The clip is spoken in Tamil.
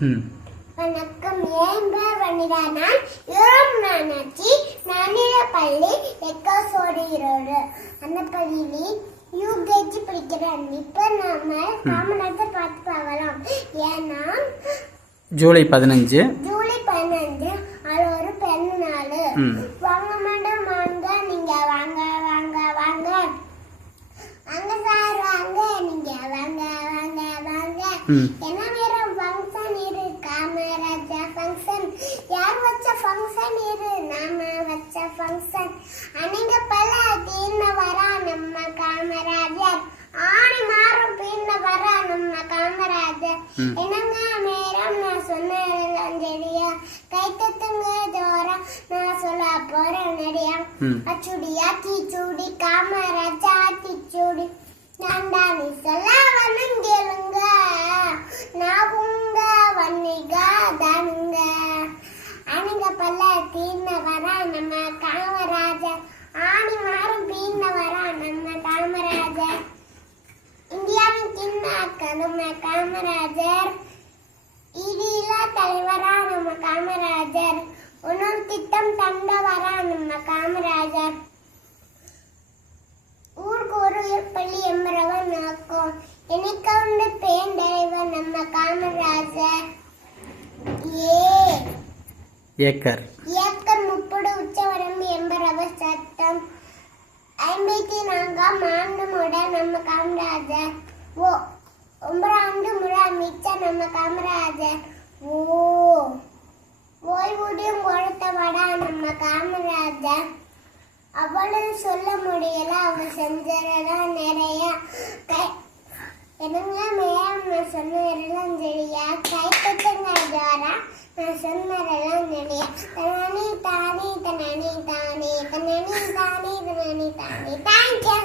வணக்கம். என் பேர் வனிதா நான் யூரோப் நானாச்சி நன்னிலப்பள்ளி எக்கோசோடு ஈரோடு. அன்னப்பள்ளியில் யூகேஜி படிக்கிறேன் இப்போ நாம காமராஜர் பார்த்து பார்க்கலாம். ஏன்னா ஜூலை பதினஞ்சு. ஜூலை பதினஞ்சு அது ஒரு பெண்ணு நாள். ம் வாங்க மேடம் வாங்க. நீங்க வாங்க வாங்க வாங்க. வாங்க சார் வாங்க. நீங்க வாங்க வாங்க வாங்க ம் என்ன நேரம் ஃபங்க்ஷன் இரு காமராஜா ஃபங்க்ஷன் யார் வச்ச ஃபங்க்ஷன் இரு நாம வச்ச ஃபங்க்ஷன் அன்னைக்கு பல தீர்ன வரா நம்ம காமராஜர். ஆணி மாறும் பின்ன வரா நம்ம காமராஜர். என்னங்க நேரம் நான் சொன்னதெல்லாம் சரியா? கை தத்துங்க ஜோரா. நான் சொல்ல போறேன் நடியா அச்சுடியா தீச்சூடி காமராஜா தீச்சூடி நான் தானே சொல்ல வரணும் கேளுங்க நான் உங்க வன்னிக தானுங்க அணிங்க பல்ல தீர்ன வரா நம்ம காமராஜர் ஆணி மாறும் பீர்ன வரா நம்ம காமராஜர் இந்தியாவின் சின்ன நம்ம காமராஜர். இடியில தலைவரா நம்ம காமராஜர். உணவு திட்டம் தந்தவரா நம்ம காமராஜர். ஊருக்கு ஒரு பள்ளி எம்பரவன் நோக்கம் எனக்கு உண்டு பேண்டலைவர் நம்ம காமராஜர். ஏ. ஏக்கர். ஏக்கர் முப்பது உச்சவரம் எம்பரவ சட்டம். ஐம்பத்தி நான்காம் ஆண்டு முதல் நம்ம காமராஜர். ஓ ஒன்பதாண்டு முறை மிச்ச நம்ம காமராஜர் ஓ ஓய்வூதியம் கொடுத்தவடா நம்ம காமராஜர் அவ்வளவு சொல்ல முடியல அவங்க செஞ்சதெல்லாம் நிறைய. கை என்னங்க மேம் நான் சொன்னதெல்லாம் சரியா? கைப்பற்றுங்க ஜோரா. நான் சொன்னதெல்லாம் சரியா? தனி தானே தனி தானே தனி தானே தனி. தானே தேங்க்யூ